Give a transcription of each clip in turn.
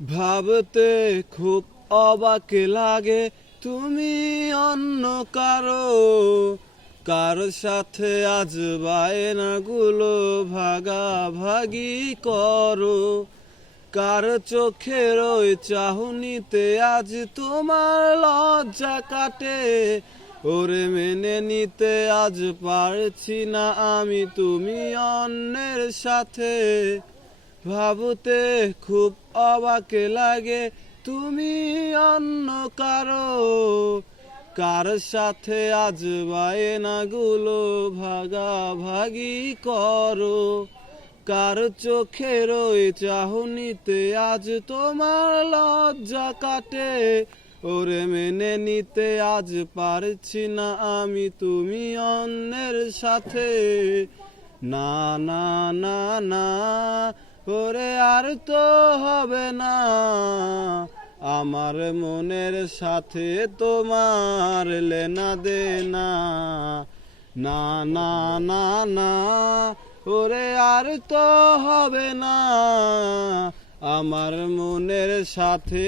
ভাবতে খুব অবাক লাগে তুমি অন্য কার সাথে আজ বায়নাগুলো ভাগাভাগি করো। কার চোখের ওই চাহনিতে আজ তোমার লজ্জা কাটে। ওরে মেনে নিতে আজ পারছি না আমি তুমি অন্যের সাথে। ভাবতে খুব অবাক লাগে তুমি অন্য কার সাথে আজ বায়নাগুলো ভাগাভাগি করো। কার চোখের ওই চাহনিতে আজ তোমার লজ্জা কাটে। ওরে মেনে নিতে আজ পারছি না আমি তুমি অন্যের সাথে। না না না না, ওরে আর তো হবে না আমার মনের সাথে তোমার লেনা দেনা। না না না না, ওরে আর তো হবে না আমার মনের সাথে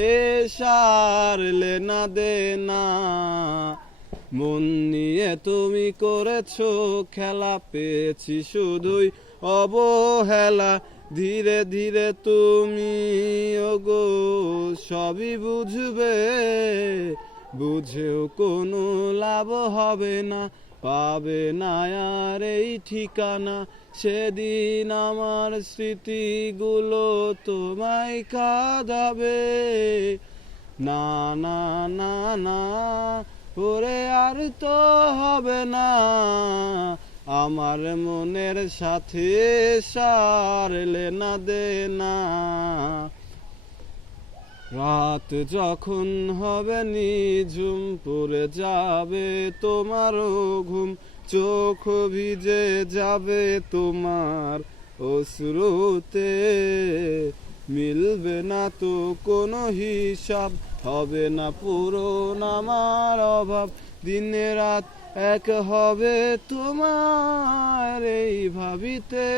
সার লেনা দেনা। মন নিয়ে তুমি করেছো খেলা, পেয়েছি শুধুই অবহেলা। ধীরে ধীরে তুমি ওগো সবই বুঝবে, বুঝেও কোনো লাভ হবে না। পাবে না আর এই ঠিকানা, সেদিন আমার স্মৃতিগুলো তোমায় কাঁদাবে। না না না না, ওরে আর তো হবে না আমার মনের সাথে সার লেনা দেনা। রাত যখন হবে নিঝুম, পড়ে যাবে তোমারও ঘুম। চোখ ভিজে যাবে তোমার অশ্রুতে, মিলবে না তো কোনো হিসাব, হবে না পূরণ আমার অভাব। দিনে রাত এক হবে তোমার এই ভাবিতে।